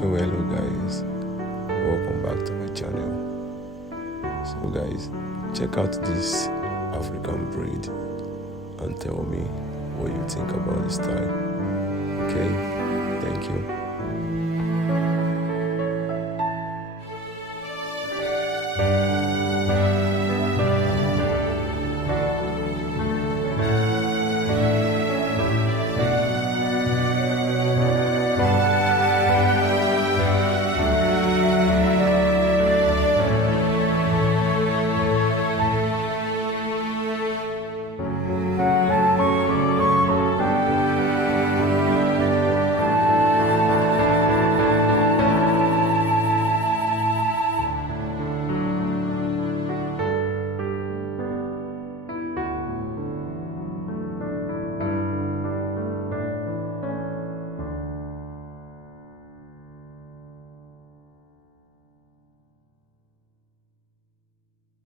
So hello guys, welcome back to my channel. So guys, check out this African braid and tell me what you think about the style. Okay, thank you.